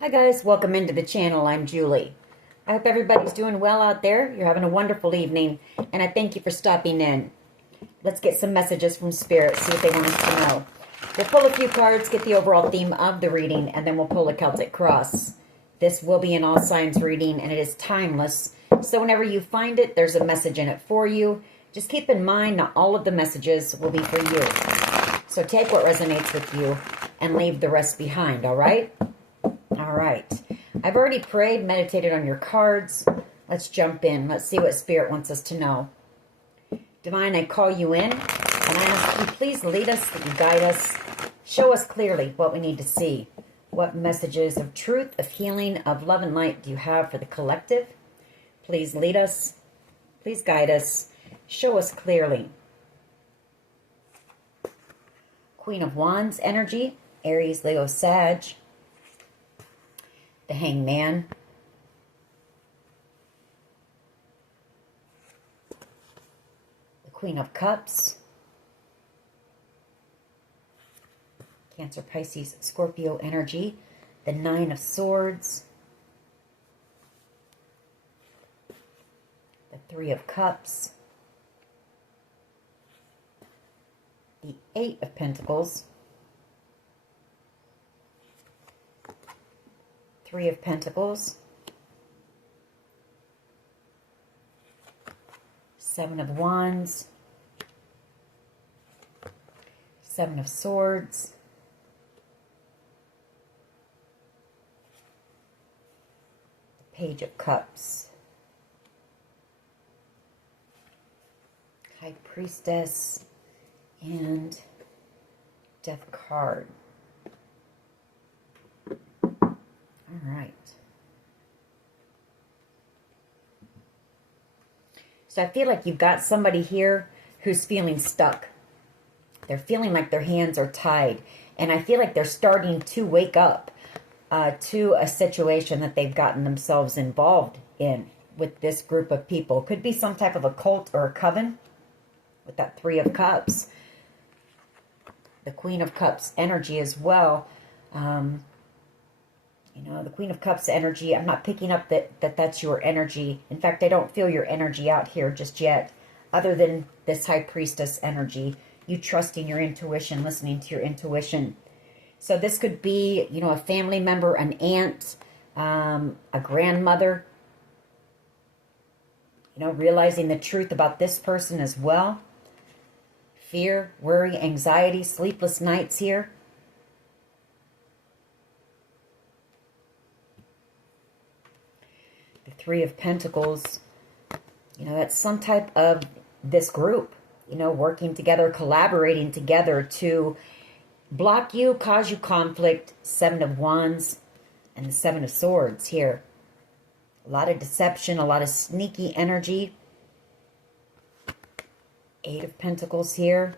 Hi guys, welcome into the channel. I'm Julie. I hope everybody's doing well out there. You're having a wonderful evening, and I thank you for stopping in. Let's get some messages from Spirit, see what they want us to know. We'll pull a few cards, get the overall theme of the reading, and then we'll pull a Celtic cross. This will be an all signs reading, and it is timeless. So whenever you find it, there's a message in it for you. Just keep in mind, not all of the messages will be for you. So take what resonates with you and leave the rest behind, all right? All right. I've already prayed, meditated on your cards. Let's jump in. Let's see what Spirit wants us to know. Divine, I call you in, and I ask you please lead us, guide us, show us clearly what we need to see. What messages of truth, of healing, of love and light do you have for the collective? Please lead us. Please guide us. Show us clearly. Queen of Wands energy, Aries, Leo, Sag. The Hangman. The Queen of Cups. Cancer, Pisces, Scorpio energy. The Nine of Swords. The Three of Cups. The Eight of Pentacles. Three of Pentacles. Seven of Wands. Seven of Swords. Page of Cups. High Priestess. And Death card. All right. So I feel like you've got somebody here who's feeling stuck. They're feeling like their hands are tied. And I feel like they're starting to wake up to a situation that they've gotten themselves involved in with this group of people. Could be some type of a cult or a coven with that Three of Cups. The Queen of Cups energy as well. You know, the Queen of Cups energy, I'm not picking up that's your energy. In fact, I don't feel your energy out here just yet, other than this High Priestess energy. You trusting your intuition, listening to your intuition. So this could be, you know, a family member, an aunt, a grandmother. You know, realizing the truth about this person as well. Fear, worry, anxiety, sleepless nights here. Three of Pentacles, you know, that's some type of this group, you know, working together, collaborating together to block you, cause you conflict. Seven of Wands and the Seven of Swords here. A lot of deception, a lot of sneaky energy. Eight of Pentacles here.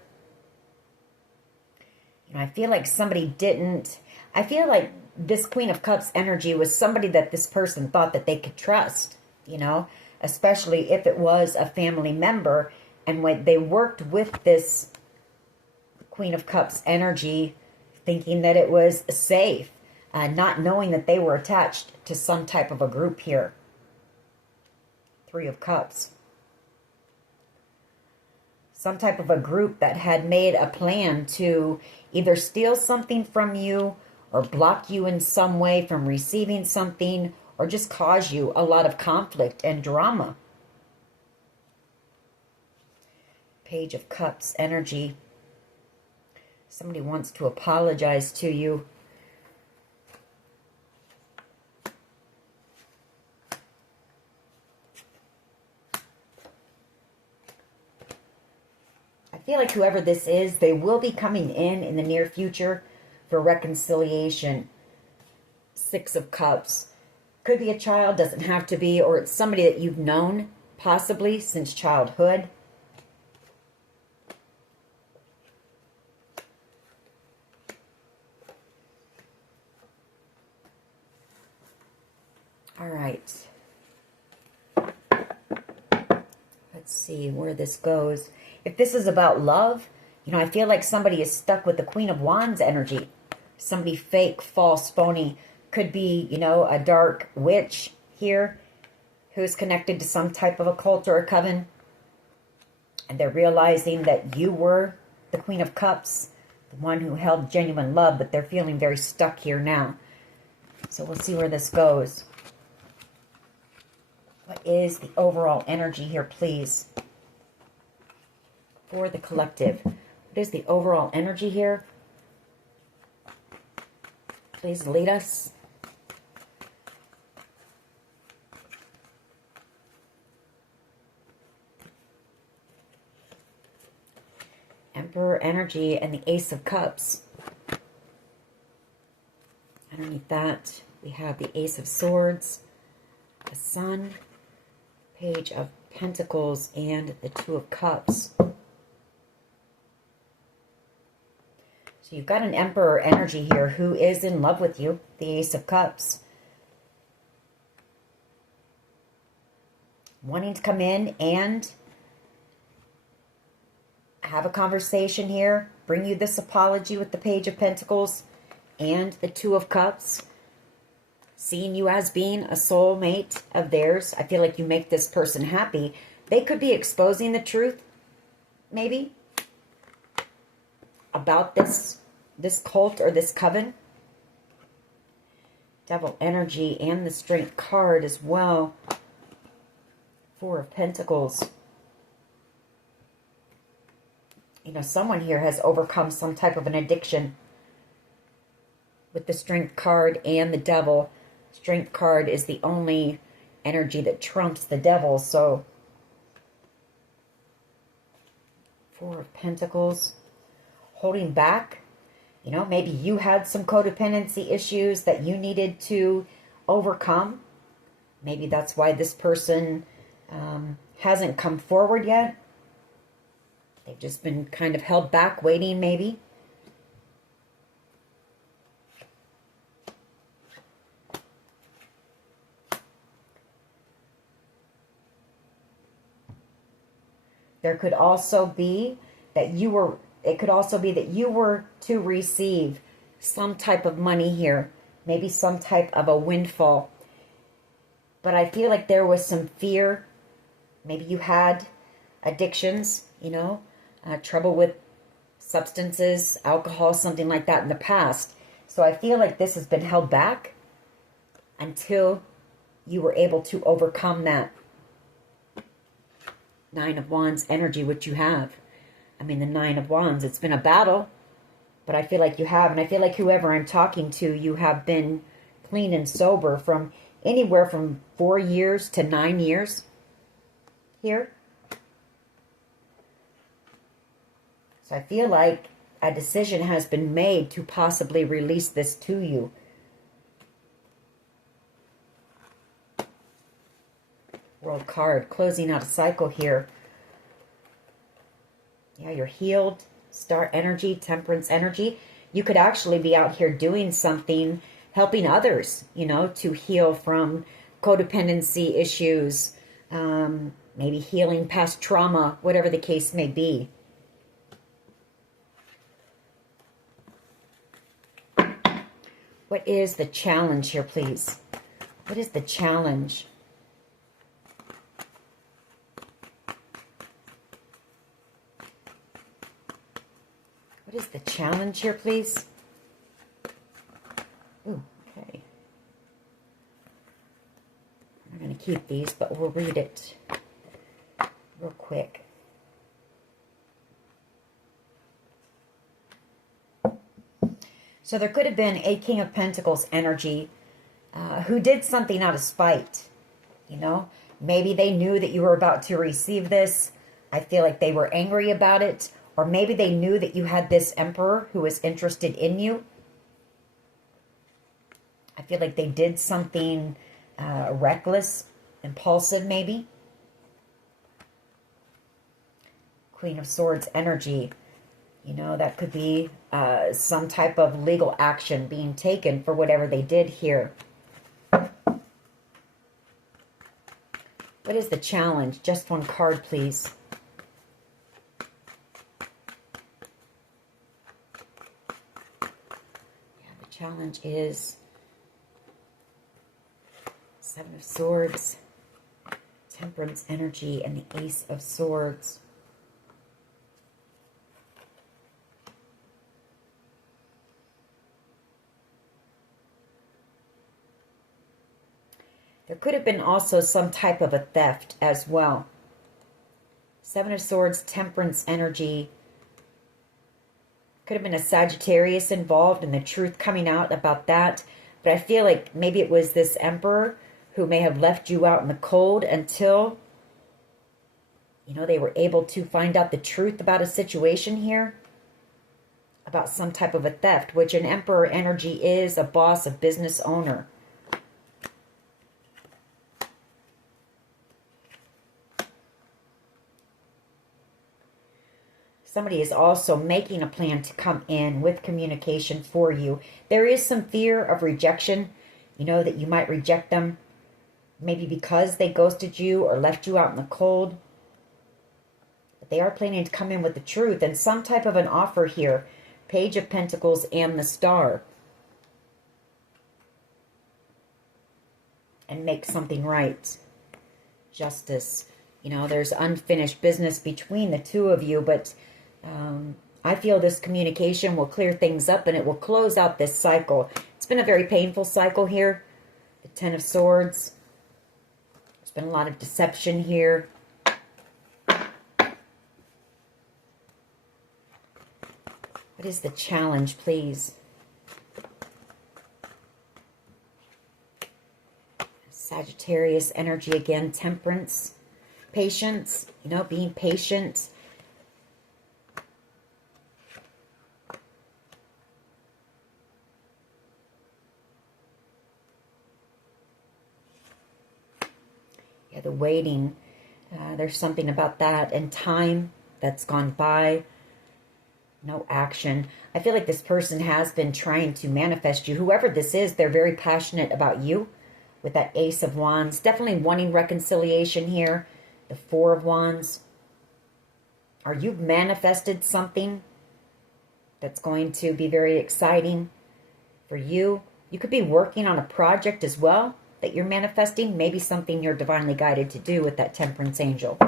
You know, I feel like somebody didn't, I feel like this Queen of Cups energy was somebody that this person thought that they could trust, you know, especially if it was a family member. And when they worked with this Queen of Cups energy, thinking that it was safe, not knowing that they were attached to some type of a group here. Three of Cups. Some type of a group that had made a plan to either steal something from you or block you in some way from receiving something, or just cause you a lot of conflict and drama. Page of Cups energy. Somebody wants to apologize to you. I feel like whoever this is, they will be coming in the near future for reconciliation. Six of Cups. Could be a child, doesn't have to be, or it's somebody that you've known, possibly, since childhood. All right. Let's see where this goes. If this is about love, you know, I feel like somebody is stuck with the Queen of Wands energy. Somebody fake, false, phony, Could be, you know, a dark witch here who's connected to some type of a cult or a coven. And they're realizing that you were the Queen of Cups, the one who held genuine love, but they're feeling very stuck here now. So we'll see where this goes. What is the overall energy here, please? For the collective. What is the overall energy here? Please lead us. Emperor energy and the Ace of Cups. Underneath that, we have the Ace of Swords, the Sun, Page of Pentacles, and the Two of Cups. So you've got an Emperor energy here who is in love with you, the Ace of Cups. Wanting to come in and have a conversation here, bring you this apology with the Page of Pentacles and the Two of Cups. Seeing you as being a soulmate of theirs. I feel like you make this person happy. They could be exposing the truth, maybe, about this cult or this coven. Devil energy and the Strength card as well. Four of Pentacles. You know, someone here has overcome some type of an addiction with the Strength card and the Devil. Strength card is the only energy that trumps the Devil, so Four of Pentacles. Holding back. You know, maybe you had some codependency issues that you needed to overcome. Maybe that's why this person hasn't come forward yet. They've just been kind of held back, waiting maybe. There could also be that you were, it could also be that you were to receive some type of money here. Maybe some type of a windfall. But I feel like there was some fear. Maybe you had addictions, you know, trouble with substances, alcohol, something like that in the past. So I feel like this has been held back until you were able to overcome that. Nine of Wands energy, which you have. I mean, the Nine of Wands, it's been a battle, but I feel like you have. And I feel like whoever I'm talking to, you have been clean and sober from anywhere from 4 years to 9 years here. So I feel like a decision has been made to possibly release this to you. World card, closing out a cycle here. Yeah, you're healed. Star energy, Temperance energy. You could actually be out here doing something, helping others, you know, to heal from codependency issues, maybe healing past trauma, whatever the case may be. What is the challenge here, please? What is the challenge? What is the challenge here, please? Ooh, okay. I'm not going to keep these, but we'll read it real quick. So there could have been a King of Pentacles energy who did something out of spite, you know? Maybe they knew that you were about to receive this. I feel like they were angry about it. Or maybe they knew that you had this Emperor who was interested in you. I feel like they did something reckless, impulsive maybe. Queen of Swords energy. You know, that could be some type of legal action being taken for whatever they did here. What is the challenge? Just one card, please. Yeah, the challenge is Seven of Swords, Temperance energy, and the Ace of Swords. There could have been also some type of a theft as well. Seven of Swords, Temperance energy. Could have been a Sagittarius involved and the truth coming out about that. But I feel like maybe it was this Emperor who may have left you out in the cold until, you know, they were able to find out the truth about a situation here. About some type of a theft, which an Emperor energy is a boss, a business owner. Somebody is also making a plan to come in with communication for you. There is some fear of rejection. You know that you might reject them. Maybe because they ghosted you or left you out in the cold. But they are planning to come in with the truth and some type of an offer here. Page of Pentacles and the Star. And make something right. Justice. You know, there's unfinished business between the two of you, but I feel this communication will clear things up and it will close out this cycle. It's been a very painful cycle here. The Ten of Swords. There's been a lot of deception here. What is the challenge, please? Sagittarius energy again. Temperance. Patience. You know, being patient. Yeah, the waiting. There's something about that. And time that's gone by. No action. I feel like this person has been trying to manifest you. Whoever this is, they're very passionate about you. With that Ace of Wands. Definitely wanting reconciliation here. The Four of Wands. Or you've manifested something that's going to be very exciting for you. You could be working on a project as well that you're manifesting. Maybe something you're divinely guided to do with that Temperance angel.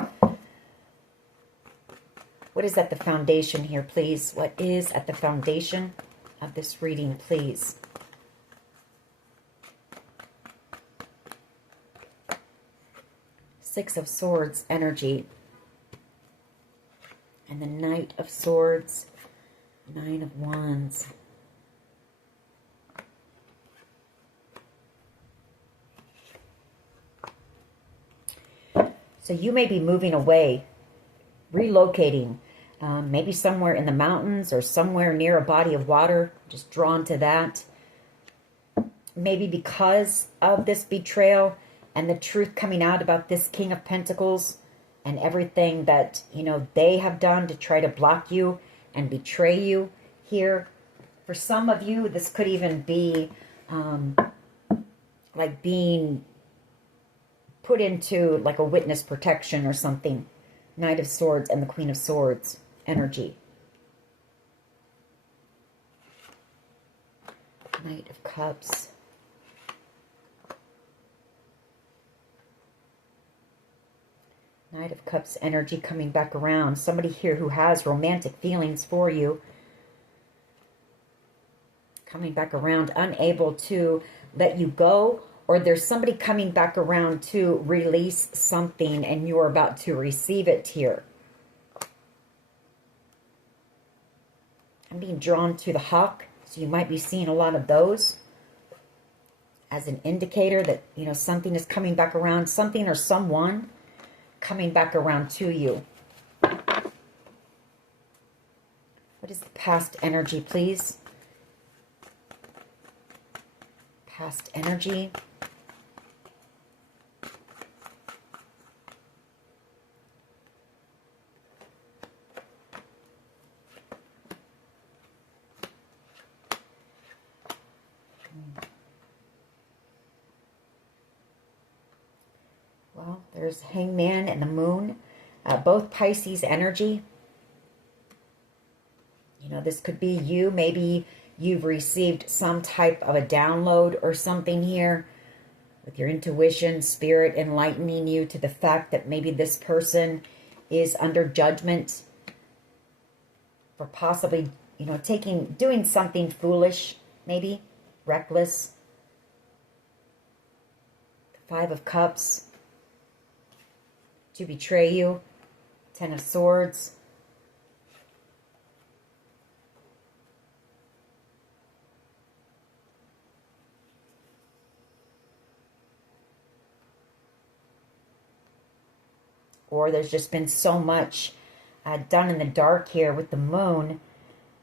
What is at the foundation here, please? What is at the foundation of this reading, please? Six of Swords energy. And the Knight of Swords. Nine of Wands. So you may be moving away, relocating, maybe somewhere in the mountains or somewhere near a body of water, just drawn to that. Maybe because of this betrayal and the truth coming out about this King of Pentacles and everything that, you know, they have done to try to block you and betray you here. For some of you, this could even be like being put into like a witness protection or something. Knight of Swords and the Queen of Swords energy. Knight of Cups. Knight of Cups energy coming back around. Somebody here who has romantic feelings for you. Coming back around, unable to let you go. Or there's somebody coming back around to release something and you're about to receive it here. I'm being drawn to the hawk, so you might be seeing a lot of those as an indicator that, you know, something is coming back around, something or someone coming back around to you. What is the past energy, please? Past energy. Well, there's Hangman and the Moon, both Pisces energy. You know, this could be you. Maybe you've received some type of a download or something here. with your intuition, spirit enlightening you to the fact that maybe this person is under judgment for possibly, you know, doing something foolish, maybe reckless. Five of Cups, to betray you. Ten of Swords. Or there's just been so much done in the dark here with the moon.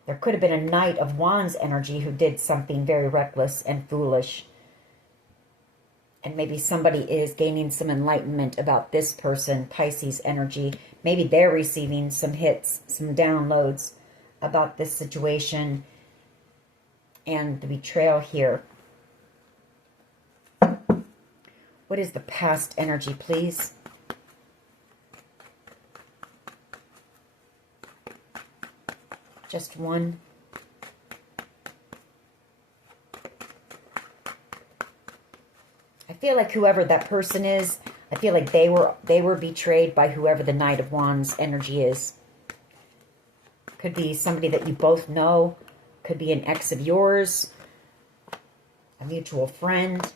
There could have been a Knight of Wands energy who did something very reckless and foolish. And maybe somebody is gaining some enlightenment about this person, Pisces energy. Maybe they're receiving some hits, some downloads about this situation and the betrayal here. What is the past energy, please? Just one. I feel like whoever that person is, I feel like they were betrayed by whoever the Knight of Wands energy is. Could be somebody that you both know. Could be an ex of yours. A mutual friend.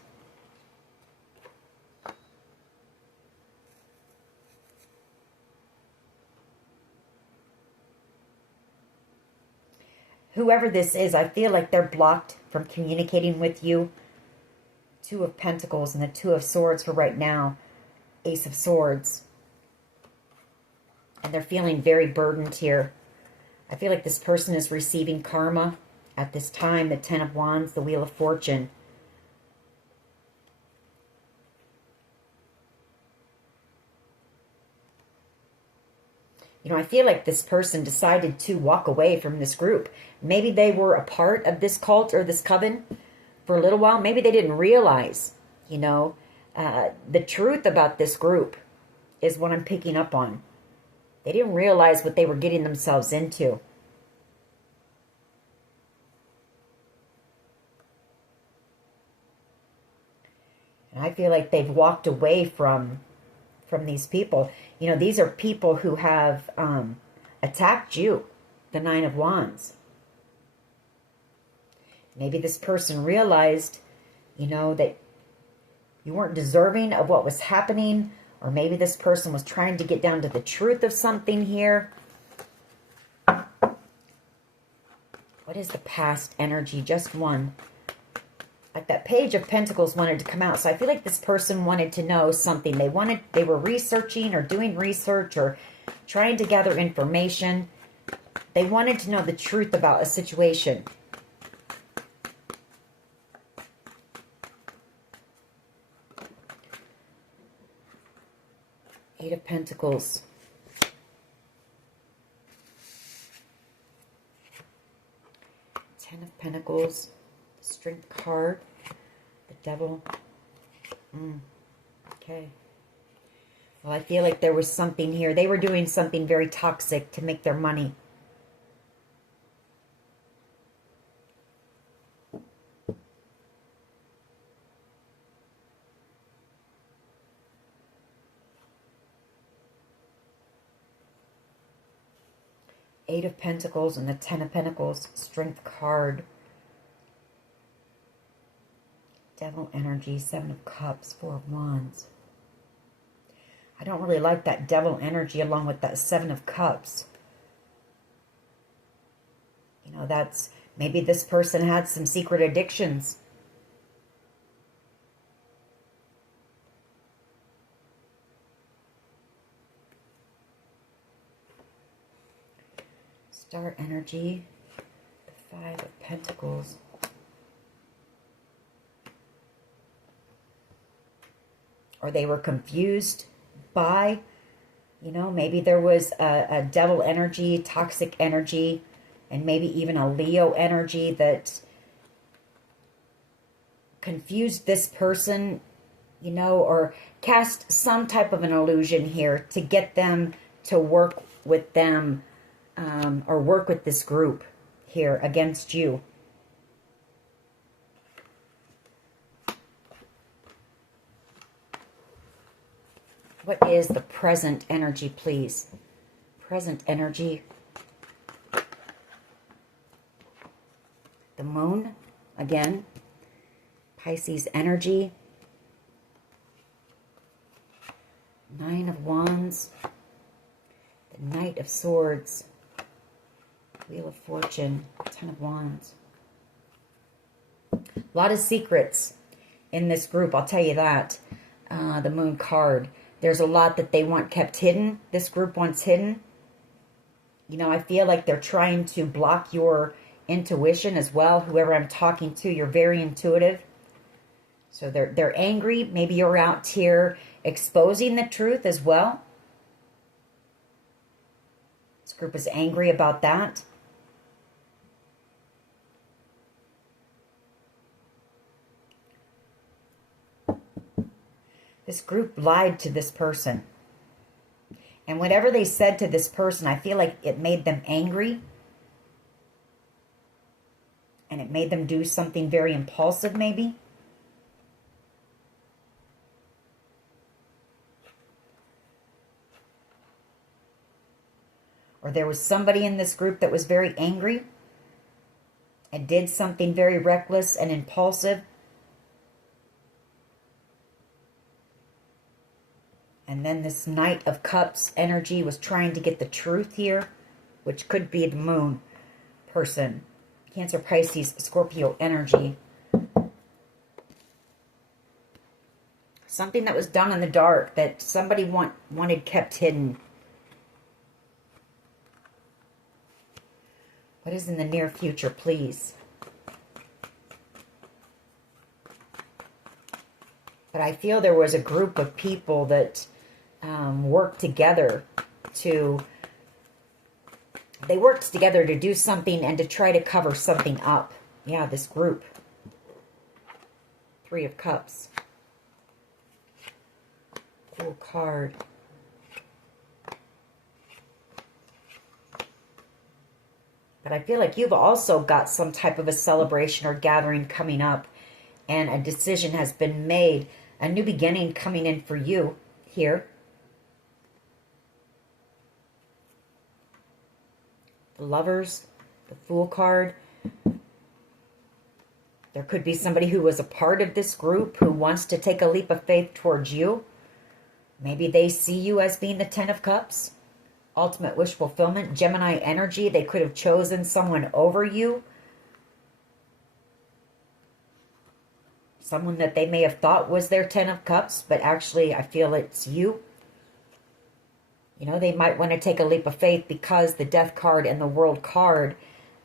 Whoever this is, I feel like they're blocked from communicating with you. Two of Pentacles and the Two of Swords for right now. Ace of Swords. And they're feeling very burdened here. I feel like this person is receiving karma at this time. The Ten of Wands, the Wheel of Fortune. You know, I feel like this person decided to walk away from this group. Maybe they were a part of this cult or this coven for a little while. Maybe they didn't realize, you know, the truth about this group is what I'm picking up on. They didn't realize what they were getting themselves into. And I feel like they've walked away from these people. You know, these are people who have attacked you, the Nine of Wands. Maybe this person realized, you know, that you weren't deserving of what was happening, or maybe this person was trying to get down to the truth of something here. What is the past energy? Just one. Like that Page of Pentacles wanted to come out. So I feel like this person wanted to know something. They were researching or doing research or trying to gather information. They wanted to know the truth about a situation. Eight of Pentacles. Ten of Pentacles. Strength card. The Devil. Okay. Well, I feel like there was something here. They were doing something very toxic to make their money. Eight of Pentacles and the Ten of Pentacles. Strength card. Devil energy. Seven of Cups. Four of Wands. I don't really like that devil energy along with that Seven of Cups. You know, that's... Maybe this person had some secret addictions. Star energy. The Five of Pentacles. Or they were confused by, you know, maybe there was a devil energy, toxic energy, and maybe even a Leo energy that confused this person, you know, or cast some type of an illusion here to get them to work with them or work with this group here against you. What is the present energy, please? Present energy. The moon, again. Pisces energy. Nine of Wands. The Knight of Swords. Wheel of Fortune. Ten of Wands. A lot of secrets in this group, I'll tell you that. The Moon card. There's a lot that they want kept hidden. This group wants hidden. You know, I feel like they're trying to block your intuition as well. Whoever I'm talking to, you're very intuitive. So they're angry. Maybe you're out here exposing the truth as well. This group is angry about that. This group lied to this person. And whatever they said to this person, I feel like it made them angry. And it made them do something very impulsive, maybe. Or there was somebody in this group that was very angry and did something very reckless and impulsive. And then this Knight of Cups energy was trying to get the truth here, which could be the Moon person. Cancer, Pisces, Scorpio energy. Something that was done in the dark that somebody wanted kept hidden. What is in the near future, please? But I feel there was a group of people that worked together to... They worked together to do something and to try to cover something up. Yeah, this group. Three of Cups. Fool card. But I feel like you've also got some type of a celebration or gathering coming up. And a decision has been made. A new beginning coming in for you here. The Lovers. The Fool card. There could be somebody who was a part of this group who wants to take a leap of faith towards you. Maybe they see you as being the Ten of Cups. Ultimate wish fulfillment. Gemini energy. They could have chosen someone over you. Someone that they may have thought was their Ten of Cups, but actually I feel it's you. You know, they might want to take a leap of faith because the Death card and the World card,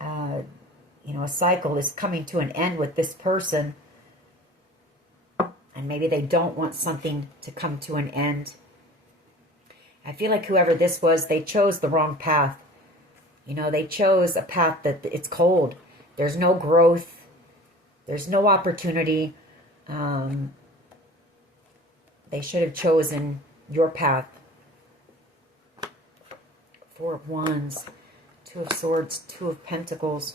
you know, a cycle is coming to an end with this person. And maybe they don't want something to come to an end. I feel like whoever this was, they chose the wrong path. You know, they chose a path that it's cold. There's no growth. There's no opportunity. They should have chosen your path. Four of Wands. Two of Swords. Two of Pentacles.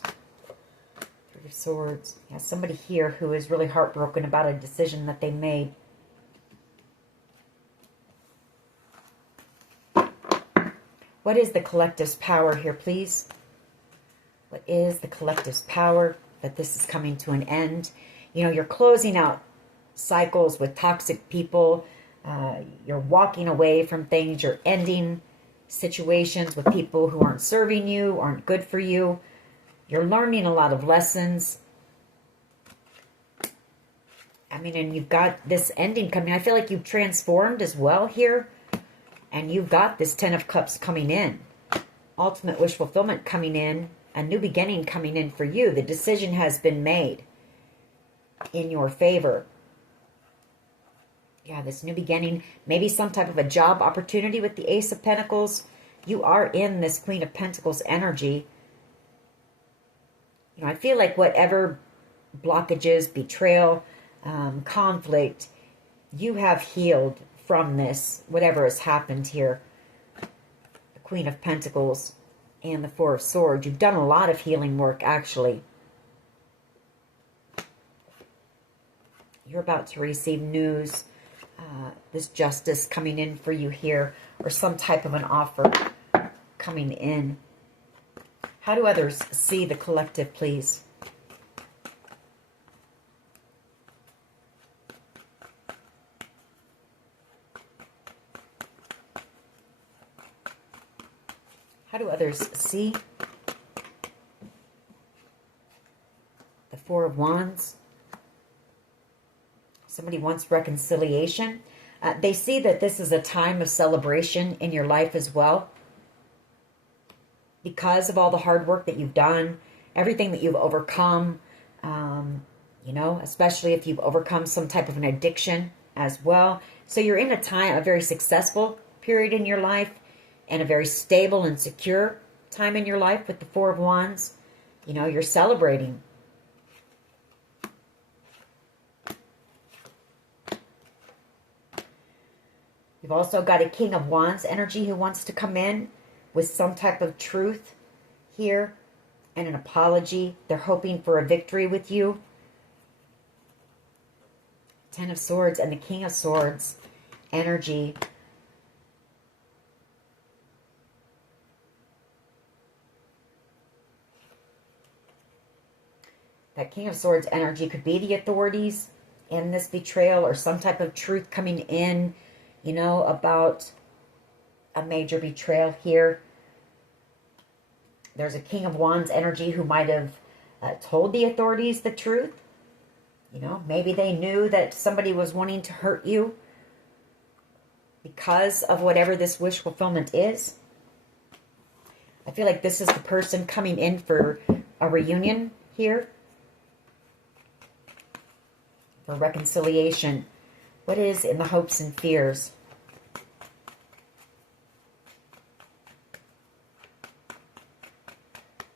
Three of Swords. Yeah, somebody here who is really heartbroken about a decision that they made. What is the collective's power here, please? What is the collective's power? That this is coming to an end. You know, you're closing out cycles with toxic people. You're walking away from things. You're ending situations with people who aren't serving you, aren't good for you. You're learning a lot of lessons. I mean, and you've got this ending coming. I feel like you've transformed as well here. And you've got this Ten of Cups coming in. Ultimate wish fulfillment coming in. A new beginning coming in for you. The decision has been made in your favor. Yeah, this new beginning. Maybe some type of a job opportunity with the Ace of Pentacles. You are in this Queen of Pentacles energy. You know, I feel like whatever blockages, betrayal, conflict, you have healed from this, whatever has happened here. The Queen of Pentacles and the Four of Swords. You've done a lot of healing work, actually. You're about to receive news this justice coming in for you here, or some type of an offer coming in. How do others see the collective, please? How do others see the Four of Wands? Somebody wants reconciliation. They see that this is a time of celebration in your life as well. Because of all the hard work that you've done, everything that you've overcome, you know, especially if you've overcome some type of an addiction as well. So you're in a very successful period in your life, and a very stable and secure time in your life with the Four of Wands. You know, you're celebrating. You've also got a King of Wands energy who wants to come in with some type of truth here and an apology. They're hoping for a victory with you. Ten of Swords and the King of Swords energy. That King of Swords energy could be the authorities in this betrayal, or some type of truth coming in, you know, about a major betrayal here. There's a King of Wands energy who might have told the authorities the truth. You know, maybe they knew that somebody was wanting to hurt you because of whatever this wish fulfillment is. I feel like this is the person coming in for a reunion here. For reconciliation. What is in the hopes and fears?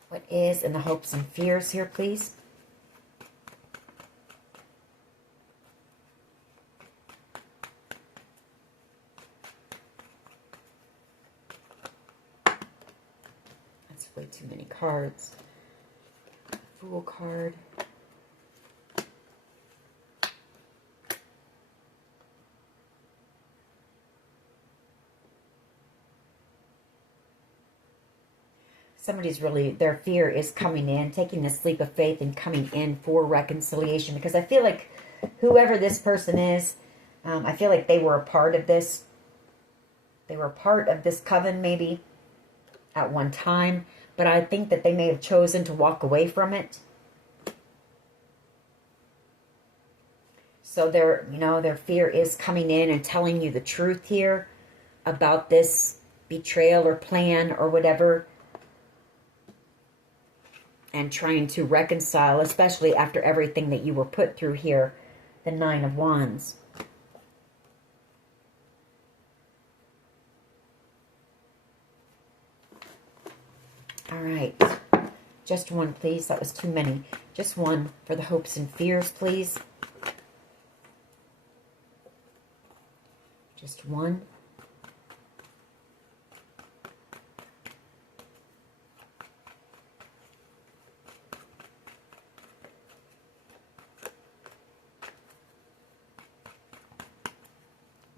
What is in the hopes and fears here, please? That's way too many cards. Fool card. Somebody's really, their fear is coming in, taking this leap of faith and coming in for reconciliation. Because I feel like whoever this person is, I feel like they were a part of this. They were a part of this coven maybe at one time. But I think that they may have chosen to walk away from it. So their fear is coming in and telling you the truth here about this betrayal or plan or whatever. And trying to reconcile, especially after everything that you were put through here. The Nine of Wands. All right. Just one, please. That was too many. Just one for the hopes and fears, please. Just one.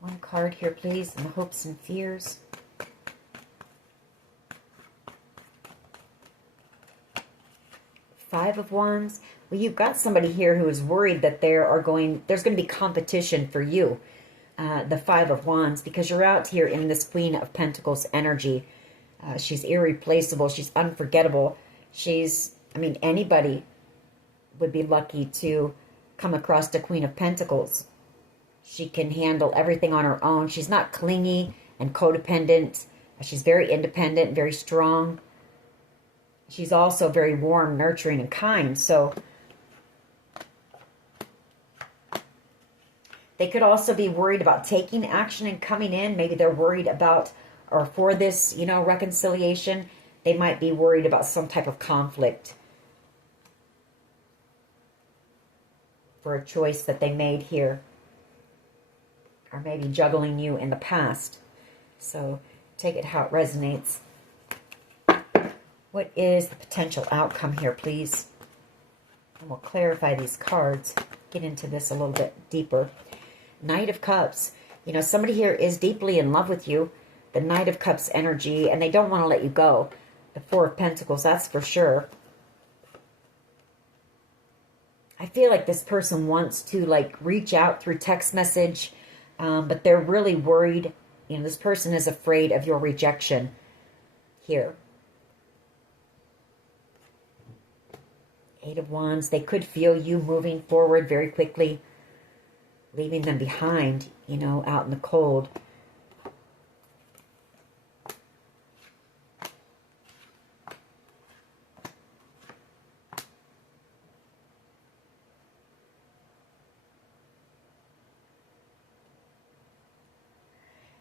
One card here, please, and the hopes and fears. Five of Wands. Well, you've got somebody here who is worried that there's going to be competition for you. The Five of Wands, because you're out here in this Queen of Pentacles energy. She's irreplaceable. She's unforgettable. Anybody would be lucky to come across the Queen of Pentacles. She can handle everything on her own. She's not clingy and codependent. She's very independent, very strong. She's also very warm, nurturing, and kind. So they could also be worried about taking action and coming in. Maybe they're worried about, or for this, reconciliation, they might be worried about some type of conflict for a choice that they made here. Or maybe juggling you in the past. So take it how it resonates. What is the potential outcome here, please? And we'll clarify these cards. Get into this a little bit deeper. Knight of Cups. You know, somebody here is deeply in love with you. The Knight of Cups energy, and they don't want to let you go. The Four of Pentacles, that's for sure. I feel like this person wants to, like, reach out through text message, but they're really worried. You know, this person is afraid of your rejection here. Eight of Wands. They could feel you moving forward very quickly, leaving them behind, you know, out in the cold.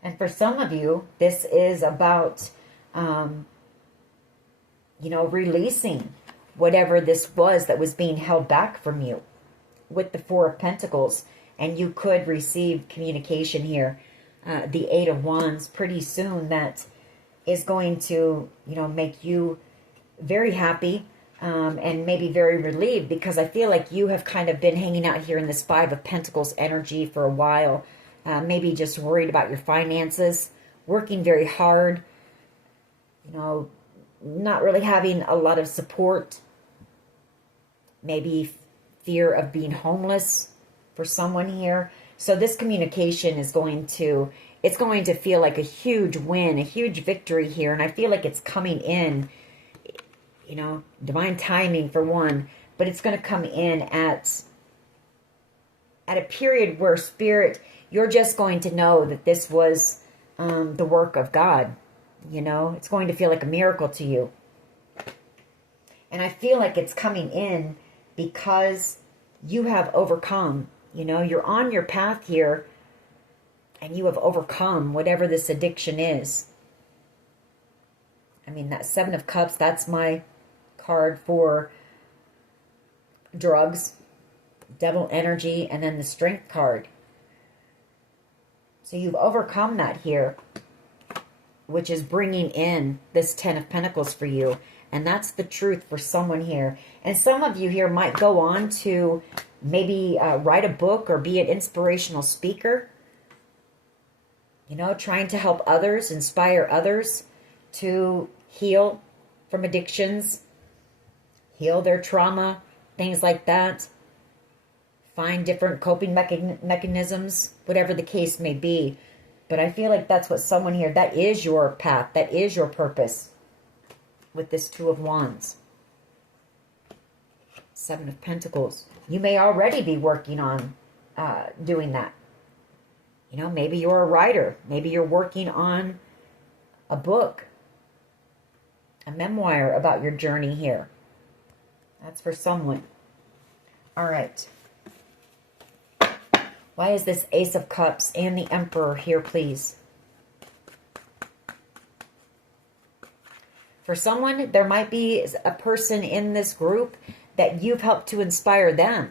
And for some of you, this is about, you know, releasing whatever this was that was being held back from you with the Four of Pentacles. And you could receive communication here. The Eight of Wands pretty soon that is going to, you know, make you very happy and maybe very relieved, because I feel like you have kind of been hanging out here in this Five of Pentacles energy for a while. Maybe just worried about your finances, working very hard, you know, not really having a lot of support. Maybe fear of being homeless for someone here. So this communication is going to, it's going to feel like a huge win, a huge victory here. And I feel like it's coming in, you know, divine timing for one, but it's going to come in at a period where Spirit, you're just going to know that this was the work of God. You know, it's going to feel like a miracle to you. And I feel like it's coming in because you have overcome. You know, you're on your path here and you have overcome whatever this addiction is. I mean, that Seven of Cups, that's my card for drugs, devil energy, and then the Strength card. So you've overcome that here, which is bringing in this Ten of Pentacles for you. And that's the truth for someone here. And some of you here might go on to maybe write a book or be an inspirational speaker. You know, trying to help others, inspire others to heal from addictions, heal their trauma, things like that. Find different coping mechanisms, whatever the case may be. But I feel like that's what someone here, that is your path, that is your purpose with this Two of Wands. Seven of Pentacles. You may already be working on doing that. You know, maybe you're a writer. Maybe you're working on a book, a memoir about your journey here. That's for someone. All right. Why is this Ace of Cups and the Emperor here, please? For someone, there might be a person in this group that you've helped to inspire them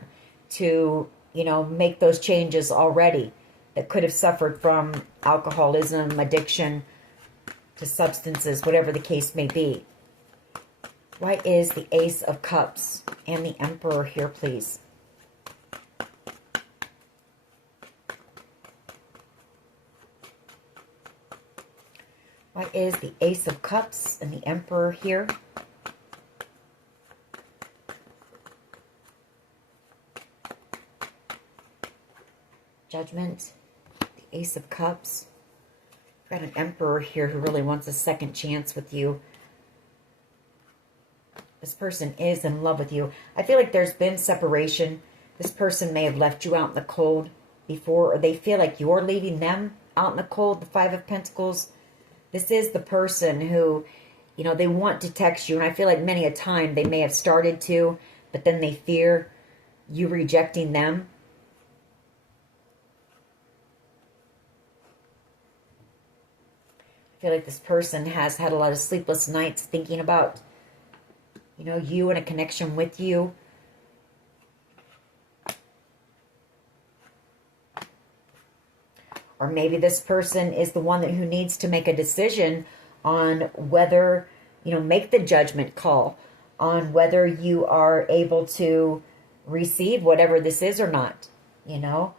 to, you know, make those changes already, that could have suffered from alcoholism, addiction to substances, whatever the case may be. Why is the Ace of Cups and the Emperor here, please? Why is the Ace of Cups and the Emperor here? Judgment, the Ace of Cups. We've got an Emperor here who really wants a second chance with you. This person is in love with you. I feel like there's been separation. This person may have left you out in the cold before, or they feel like you're leaving them out in the cold, the Five of Pentacles. This is the person who, you know, they want to text you. And I feel like many a time they may have started to, but then they fear you rejecting them. I feel like this person has had a lot of sleepless nights thinking about, you know, you and a connection with you. Or maybe this person is the one who needs to make a decision on whether, you know, make the judgment call on whether you are able to receive whatever this is or not, you know.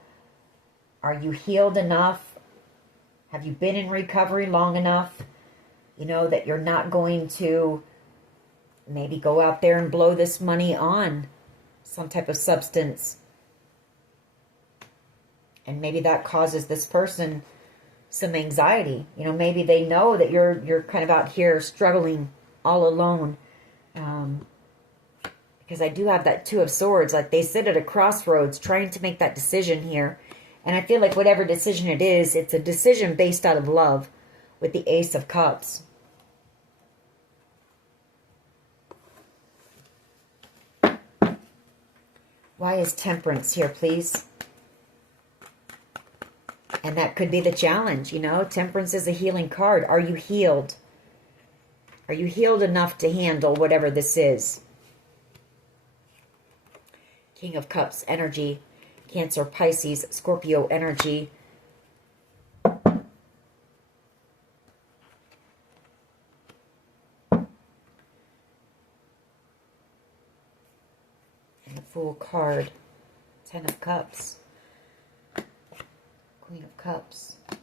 Are you healed enough? Have you been in recovery long enough, you know, that you're not going to maybe go out there and blow this money on some type of substance? And maybe that causes this person some anxiety. You know, maybe they know that you're kind of out here struggling all alone. Because I do have that Two of Swords. Like, they sit at a crossroads trying to make that decision here. And I feel like whatever decision it is, it's a decision based out of love with the Ace of Cups. Why is Temperance here, please? And that could be the challenge, you know. Temperance is a healing card. Are you healed? Are you healed enough to handle whatever this is? King of Cups energy. Cancer, Pisces, Scorpio energy. And the Fool card. 10 of Cups. Queen of Cups. The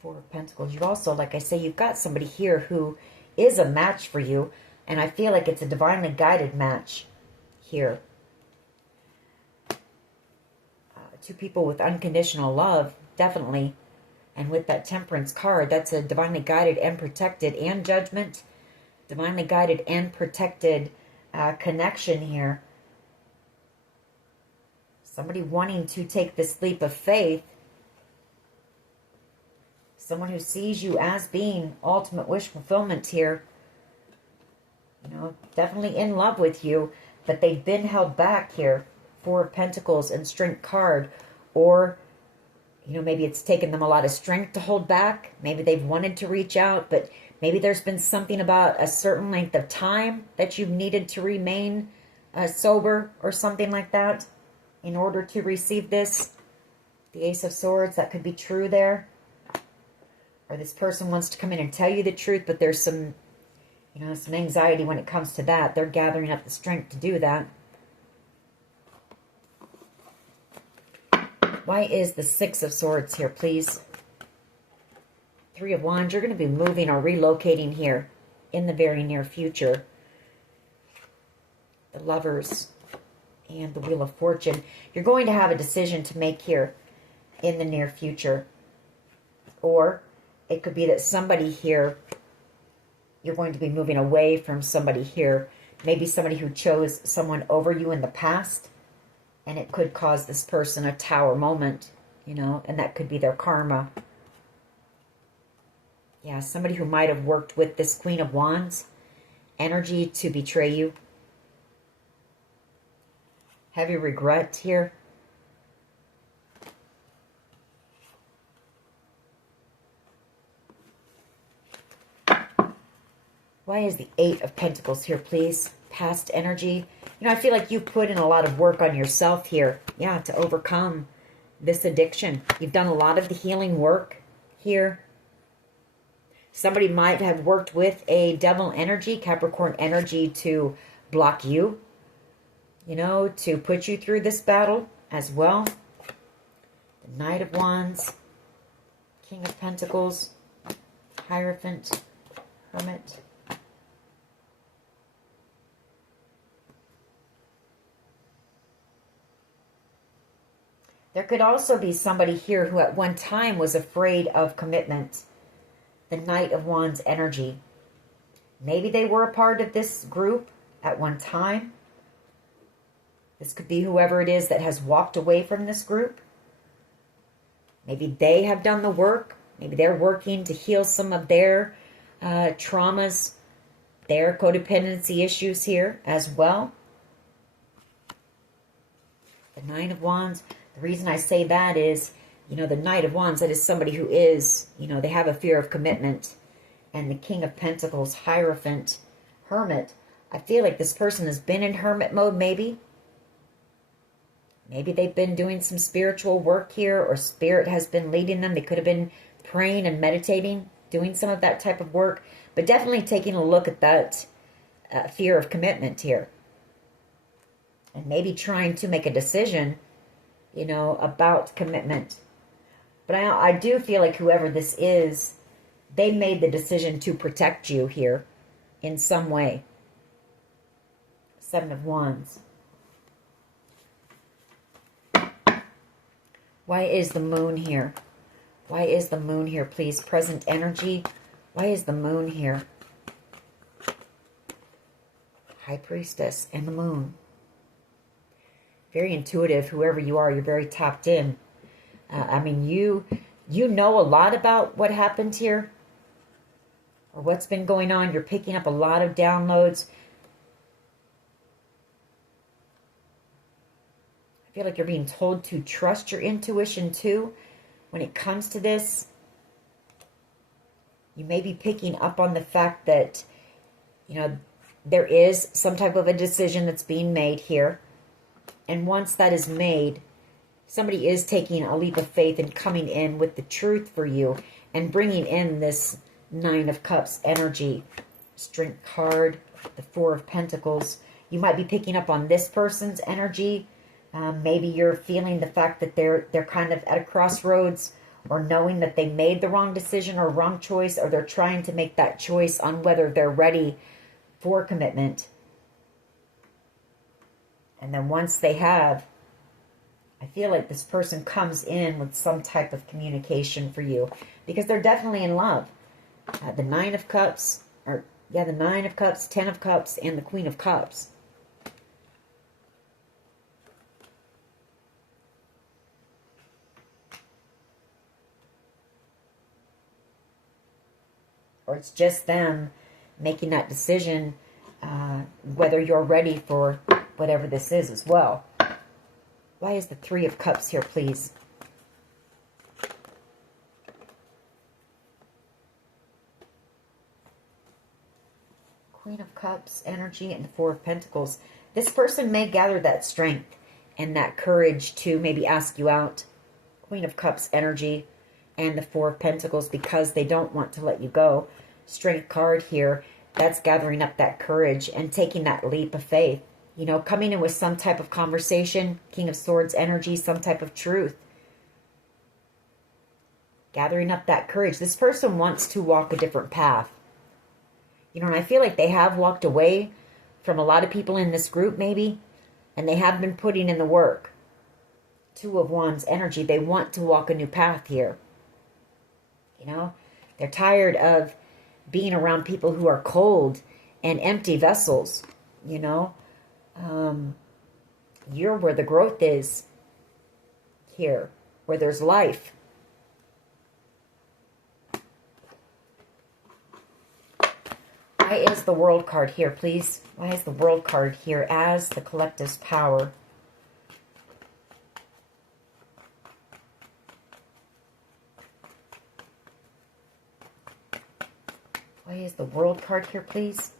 Four of Pentacles. You also, like I say, you've got somebody here who is a match for you. And I feel like it's a divinely guided match here. Two people with unconditional love, definitely. And with that Temperance card, that's a divinely guided and protected, and Judgment. Divinely guided and protected connection here. Somebody wanting to take this leap of faith. Someone who sees you as being ultimate wish fulfillment here. You know, definitely in love with you, but they've been held back here. Four of Pentacles and Strength card. Or, you know, maybe it's taken them a lot of strength to hold back. Maybe they've wanted to reach out, but maybe there's been something about a certain length of time that you've needed to remain sober or something like that in order to receive this. The Ace of Swords, that could be true there. Or this person wants to come in and tell you the truth, but there's some, you know, some anxiety when it comes to that. They're gathering up the strength to do that. Why is the Six of Swords here, please? Three of Wands. You're going to be moving or relocating here in the very near future. The Lovers and the Wheel of Fortune. You're going to have a decision to make here in the near future. Or it could be that somebody here, you're going to be moving away from somebody here. Maybe somebody who chose someone over you in the past. And it could cause this person a tower moment, you know, and that could be their karma. Yeah, somebody who might have worked with this Queen of Wands. Energy to betray you. Heavy regret here. Why is the Eight of Pentacles here, please? Past energy. You know, I feel like you put in a lot of work on yourself here. Yeah, to overcome this addiction. You've done a lot of the healing work here. Somebody might have worked with a devil energy, Capricorn energy, to block you. You know, to put you through this battle as well. The Knight of Wands. King of Pentacles. Hierophant. Hermit. There could also be somebody here who at one time was afraid of commitment. The Knight of Wands energy. Maybe they were a part of this group at one time. This could be whoever it is that has walked away from this group. Maybe they have done the work. Maybe they're working to heal some of their traumas, their codependency issues here as well. The Nine of Wands. The reason I say that is, you know, the Knight of Wands, that is somebody who is, you know, they have a fear of commitment. And the King of Pentacles, Hierophant, Hermit. I feel like this person has been in hermit mode, maybe. Maybe they've been doing some spiritual work here, or spirit has been leading them. They could have been praying and meditating, doing some of that type of work. But definitely taking a look at that fear of commitment here. And maybe trying to make a decision you know, about commitment. But I do feel like whoever this is, they made the decision to protect you here in some way. Seven of Wands. Why is the moon here? Why is the moon here, please? Present energy. Why is the moon here? High Priestess and the moon. Very intuitive, whoever you are, you're very tapped in. I mean, you know a lot about what happened here or what's been going on. You're picking up a lot of downloads. I feel like you're being told to trust your intuition too when it comes to this. You may be picking up on the fact that, you know, there is some type of a decision that's being made here. And once that is made, somebody is taking a leap of faith and coming in with the truth for you and bringing in this Nine of Cups energy. Strength card, the Four of Pentacles. You might be picking up on this person's energy. Maybe you're feeling the fact that they're kind of at a crossroads, or knowing that they made the wrong decision or wrong choice, or they're trying to make that choice on whether they're ready for commitment. And then once they have, I feel like this person comes in with some type of communication for you, because they're definitely in love. The Nine of Cups, the Nine of Cups, Ten of Cups, and the Queen of Cups. Or it's just them making that decision, whether you're ready for whatever this is as well. Why is the Three of Cups here, please? Queen of Cups energy and the Four of Pentacles. This person may gather that strength and that courage to maybe ask you out. Queen of Cups energy and the Four of Pentacles, because they don't want to let you go. Strength card here. That's gathering up that courage and taking that leap of faith. You know, coming in with some type of conversation. King of Swords energy, some type of truth. Gathering up that courage. This person wants to walk a different path. You know, and I feel like they have walked away from a lot of people in this group maybe. And they have been putting in the work. Two of Wands energy. They want to walk a new path here. You know, they're tired of being around people who are cold and empty vessels, you know. You're where the growth is here, where there's life. Why is the World card here, please? Why is the World card here as the collective's power? Why is the World card here, please?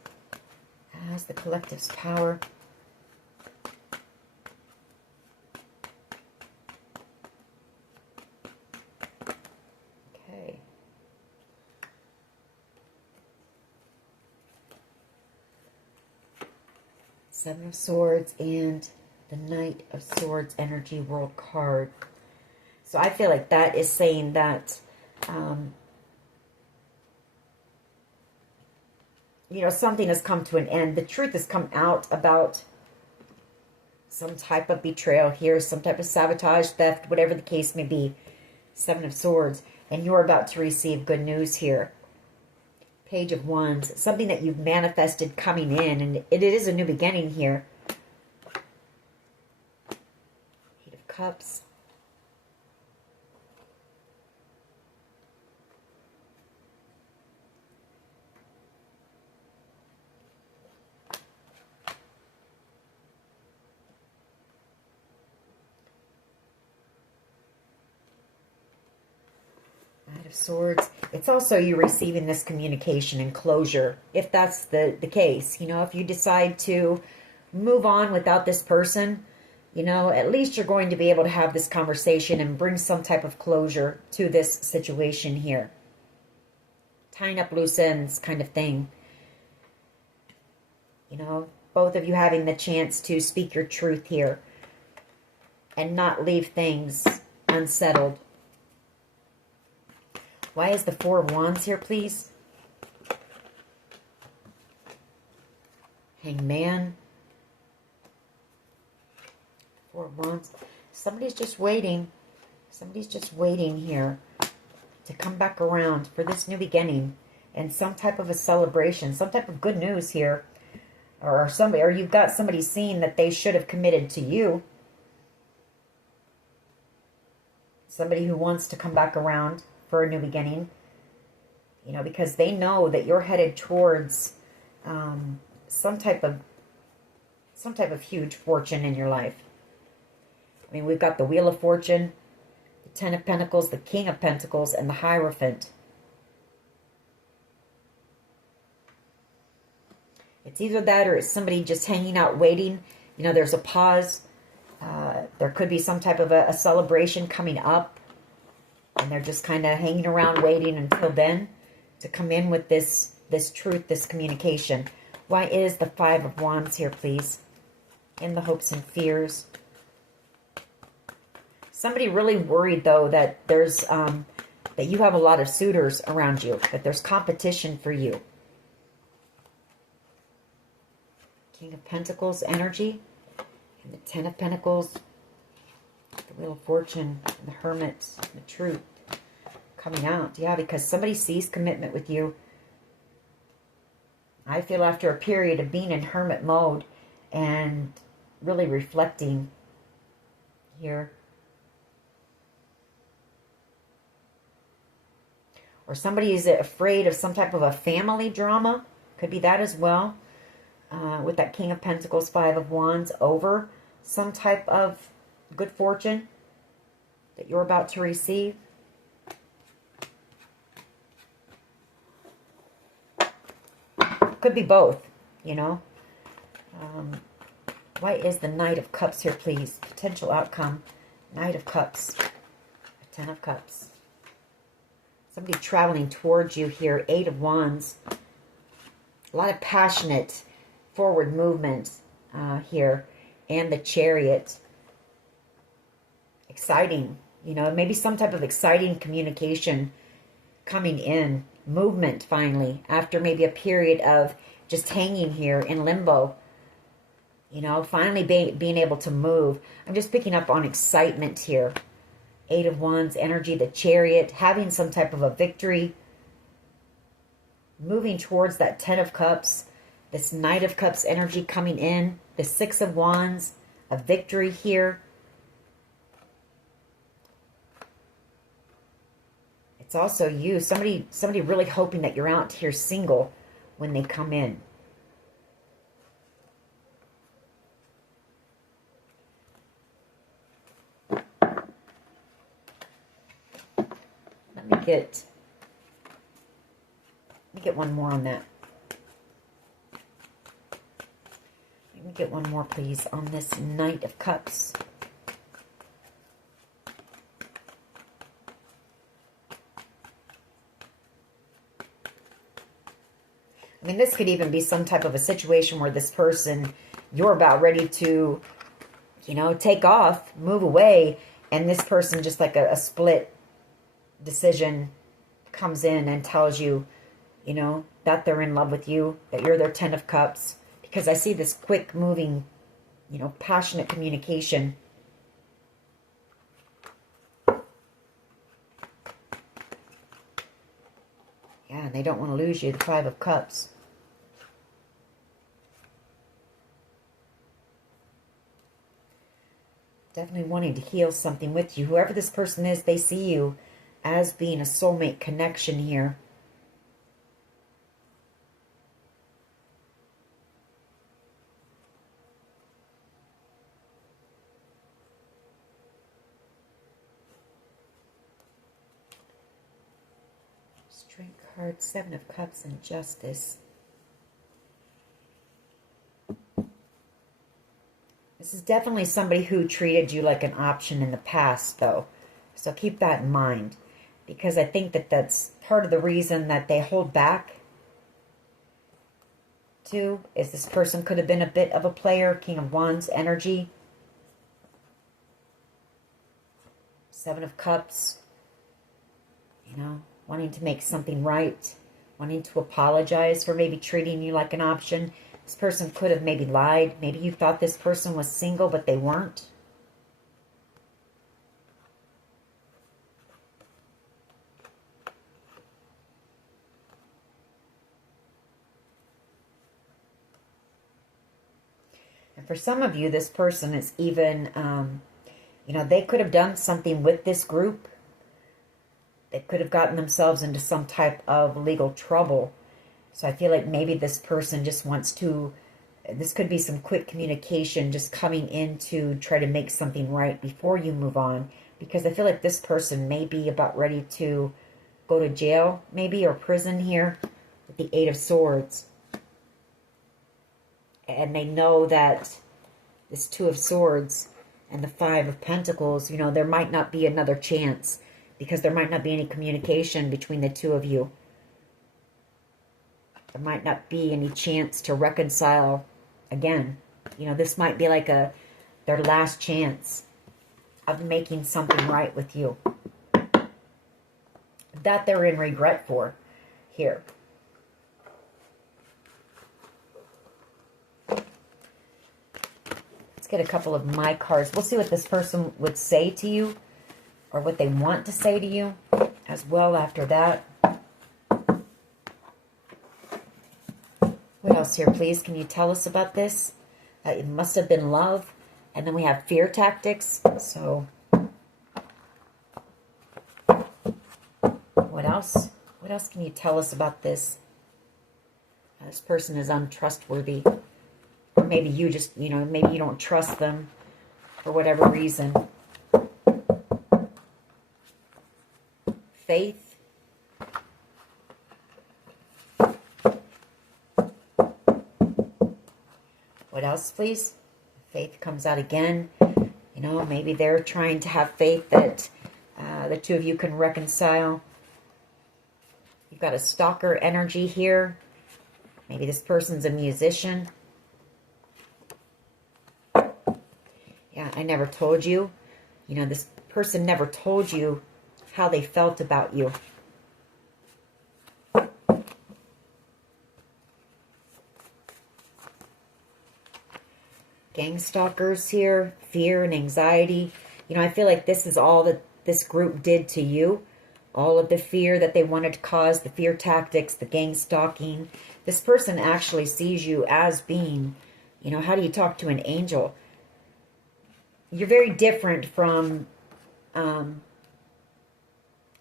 As the collective's power. Okay. Seven of Swords and the Knight of Swords energy World card. So I feel like that is saying that you know, something has come to an end. The truth has come out about some type of betrayal here, some type of sabotage, theft, whatever the case may be. Seven of Swords. And you're about to receive good news here. Page of Wands. Something that you've manifested coming in. And it is a new beginning here. Eight of Cups. Knight of Swords. It's also you receiving this communication and closure, if that's the case. You know, if you decide to move on without this person, you know, at least you're going to be able to have this conversation and bring some type of closure to this situation here. Tying up loose ends kind of thing. You know, both of you having the chance to speak your truth here. and not leave things unsettled. Why is the Four of Wands here, please? Hangman. Four of Wands. Somebody's just waiting. Somebody's just waiting here to come back around for this new beginning and some type of a celebration, some type of good news here. Or you've got somebody seeing that they should have committed to you. Somebody who wants to come back around for a new beginning, you know, because they know that you're headed towards some type of huge fortune in your life. I mean, we've got the Wheel of Fortune, the Ten of Pentacles, the King of Pentacles, and the Hierophant. It's either that or it's somebody just hanging out waiting. You know, there's a pause. There could be some type of a celebration coming up. And they're just kind of hanging around waiting until then to come in with this truth, this communication. Why is the Five of Wands here, please? In the hopes and fears. Somebody really worried, though, that there's that you have a lot of suitors around you, that there's competition for you. King of Pentacles energy, and the Ten of Pentacles, the Wheel of Fortune, and the Hermit, and the Truth coming out. Yeah, because somebody sees commitment with you. I feel after a period of being in hermit mode and really reflecting here. Or somebody is afraid of some type of a family drama. Could be that as well. With that King of Pentacles, Five of Wands, over some type of good fortune that you're about to receive. Could be both, you know. Why is the Knight of Cups here, please? Potential outcome. Knight of Cups. Ten of Cups. Somebody traveling towards you here. Eight of Wands. A lot of passionate forward movement here. And the Chariot. Exciting. You know, maybe some type of exciting communication coming in. Movement, finally. After maybe a period of just hanging here in limbo. You know, finally being able to move. I'm just picking up on excitement here. Eight of Wands energy, the Chariot, having some type of a victory. Moving towards that Ten of Cups. This Knight of Cups energy coming in. The Six of Wands, a victory here. It's also you, somebody really hoping that you're out here single when they come in. Let me get one more on that. Let me get one more, please, on this Knight of Cups. I mean, this could even be some type of a situation where this person, you're about ready to, you know, take off, move away, and this person, just like a split decision, comes in and tells you, you know, that they're in love with you, that you're their Ten of Cups. Because I see this quick moving, you know, passionate communication. Yeah, and they don't want to lose you, the Five of Cups. Definitely wanting to heal something with you. Whoever this person is, they see you as being a soulmate connection here. Strength card, Seven of Cups, and Justice. This is definitely somebody who treated you like an option in the past, though. So keep that in mind. Because I think that that's part of the reason that they hold back, too, is this person could have been a bit of a player. King of Wands energy. Seven of Cups. You know, wanting to make something right. Wanting to apologize for maybe treating you like an option. This person could have maybe lied. Maybe you thought this person was single, but they weren't. And for some of you, this person is even, you know, they could have done something with this group. They could have gotten themselves into some type of legal trouble. So I feel like maybe this person just wants to, this could be some quick communication just coming in to try to make something right before you move on. Because I feel like this person may be about ready to go to jail, maybe, or prison here with the Eight of Swords. And they know that this Two of Swords and the Five of Pentacles, you know, there might not be another chance because there might not be any communication between the two of you. There might not be any chance to reconcile again. You know, this might be like their last chance of making something right with you. That they're in regret for here. Get a couple of my cards. We'll see what this person would say to you or what they want to say to you as well after that. What else here, please? Can you tell us about this? It must have been love. And then we have fear tactics. So what else? What else can you tell us about this? This person is untrustworthy. Or maybe you just, you know, maybe you don't trust them for whatever reason. Faith. What else, please? Faith comes out again. You know, maybe they're trying to have faith that the two of you can reconcile. You've got a stalker energy here. Maybe this person's a musician. Yeah, I never told you. You know, this person never told you how they felt about you. Gang stalkers here, fear and anxiety. You know, I feel like this is all that this group did to you. All of the fear that they wanted to cause, the fear tactics, the gang stalking. This person actually sees you as being, you know, how do you talk to an angel? You're very different from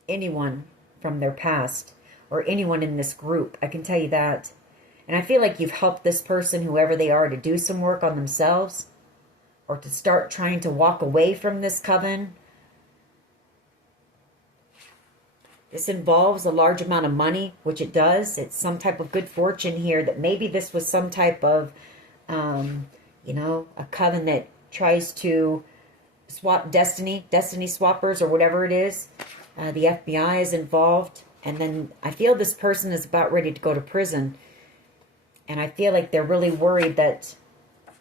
anyone from their past or anyone in this group. I can tell you that. And I feel like you've helped this person, whoever they are, to do some work on themselves or to start trying to walk away from this coven. This involves a large amount of money, which it does. It's some type of good fortune here that maybe this was some type of, you know, a coven that tries to swap destiny swappers or whatever it is. The FBI is involved. And then I feel this person is about ready to go to prison. And I feel like they're really worried that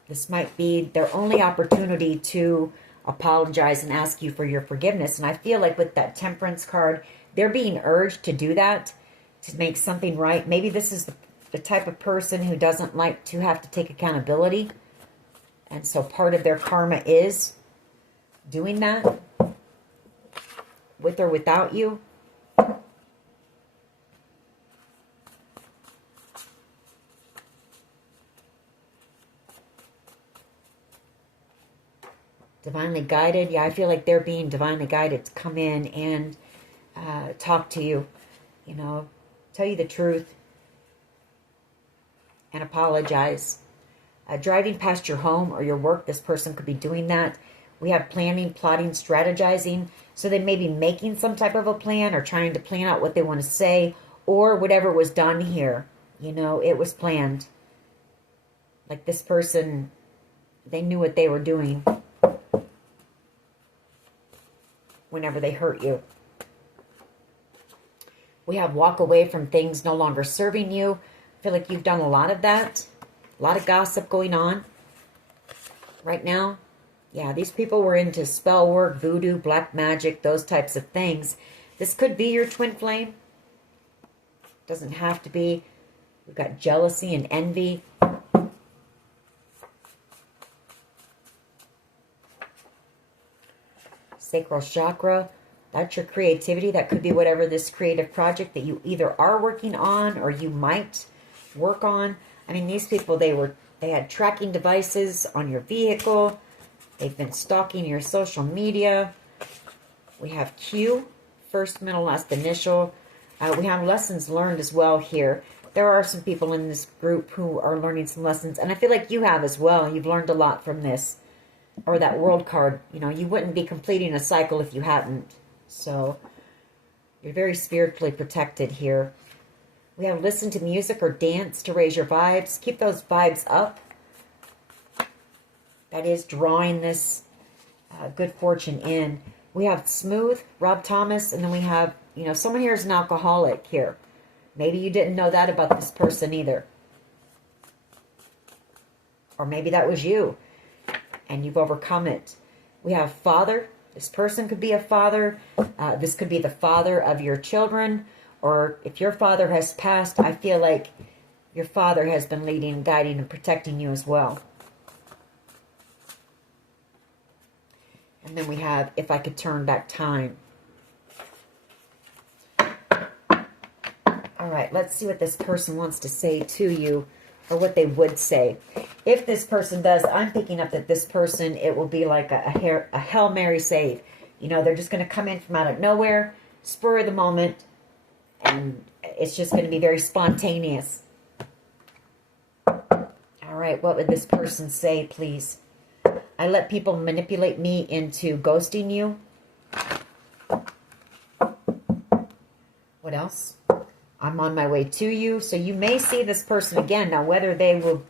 this might be their only opportunity to apologize and ask you for your forgiveness. And I feel like with that Temperance card, they're being urged to do that, to make something right. Maybe this is the type of person who doesn't like to have to take accountability. And so part of their karma is doing that, with or without you. Divinely guided. Yeah, I feel like they're being divinely guided to come in and talk to you, you know, tell you the truth and apologize. Driving past your home or your work, this person could be doing that. We have planning, plotting, strategizing. So they may be making some type of a plan or trying to plan out what they want to say, or whatever was done here. You know, it was planned. Like this person, they knew what they were doing whenever they hurt you. We have walk away from things no longer serving you. I feel like you've done a lot of that. A lot of gossip going on right now. Yeah, these people were into spell work, voodoo, black magic, those types of things. This could be your twin flame. Doesn't have to be. We've got jealousy and envy. Sacral chakra. That's your creativity. That could be whatever this creative project that you either are working on or you might work on. I mean, these people, they had tracking devices on your vehicle. They've been stalking your social media. We have Q, first, middle, last initial. We have lessons learned as well here. There are some people in this group who are learning some lessons, and I feel like you have as well. You've learned a lot from this. Or that world card. You know, you wouldn't be completing a cycle if you hadn't. So, you're very spiritually protected here. We have listen to music or dance to raise your vibes. Keep those vibes up. That is drawing this good fortune in. We have Smooth, Rob Thomas, and then we have, you know, someone here is an alcoholic here. Maybe you didn't know that about this person either. Or maybe that was you, and you've overcome it. We have Father. This person could be a father. This could be the father of your children. Or if your father has passed, I feel like your father has been leading, guiding, and protecting you as well. And then we have, if I could turn back time. All right, let's see what this person wants to say to you, or what they would say. If this person does, I'm picking up that this person, it will be like a Hail Mary save. You know, they're just going to come in from out of nowhere, spur of the moment, and it's just going to be very spontaneous. All right, what would this person say, please? I let people manipulate me into ghosting you. What else? I'm on my way to you. So you may see this person again. Now, whether they will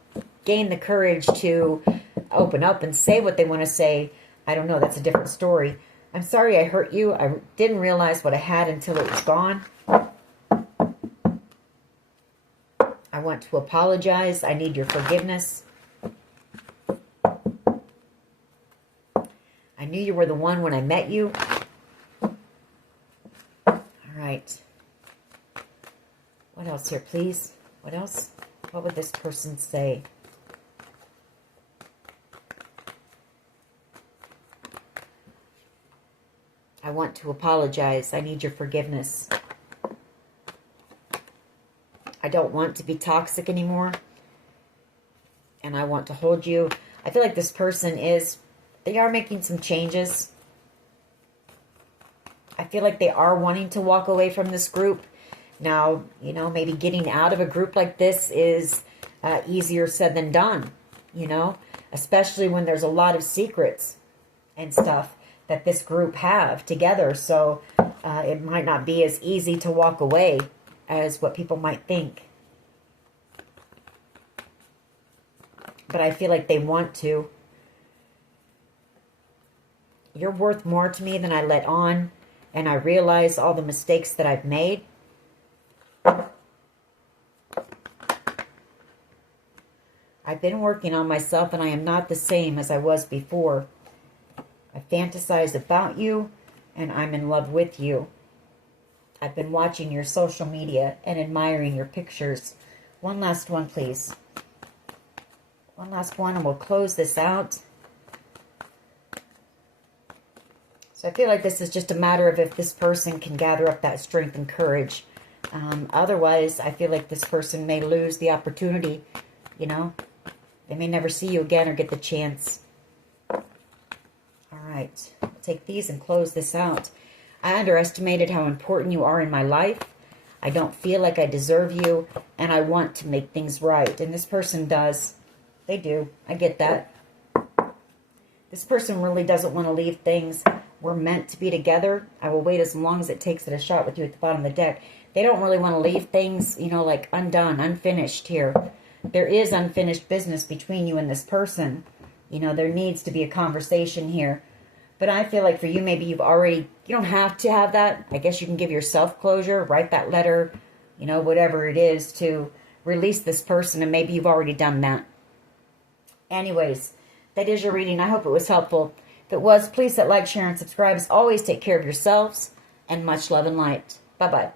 gain the courage to open up and say what they want to say, I don't know. That's a different story. I'm sorry I hurt you. I didn't realize what I had until it was gone. I want to apologize. I need your forgiveness. I knew you were the one when I met you. All right. What else here, please? What else? What would this person say? I want to apologize. I need your forgiveness. I don't want to be toxic anymore. And I want to hold you. I feel like this person they are making some changes. I feel like they are wanting to walk away from this group. Now, you know, maybe getting out of a group like this is easier said than done, you know, especially when there's a lot of secrets and stuff that this group have together. So it might not be as easy to walk away as what people might think. But I feel like they want to. You're worth more to me than I let on, and I realize all the mistakes that I've made. I've been working on myself, and I am not the same as I was before. I fantasize about you, and I'm in love with you. I've been watching your social media and admiring your pictures. One last one, please. One last one, and we'll close this out. So I feel like this is just a matter of if this person can gather up that strength and courage. Otherwise, I feel like this person may lose the opportunity, you know. They may never see you again or get the chance. All right. I'll take these and close this out. I underestimated how important you are in my life. I don't feel like I deserve you, and I want to make things right. And this person does. They do. I get that. This person really doesn't want to leave things. We're meant to be together. I will wait as long as it takes at a shot with you at the bottom of the deck. They don't really want to leave things, you know, like undone, unfinished here. There is unfinished business between you and this person. You know, there needs to be a conversation here. But I feel like for you, maybe you don't have to have that. I guess you can give yourself closure, write that letter, you know, whatever it is to release this person, and maybe you've already done that. Anyways, That is your reading. I hope it was helpful. If it was, please hit like, share, and subscribe. As always, take care of yourselves, and much love and light. Bye-bye.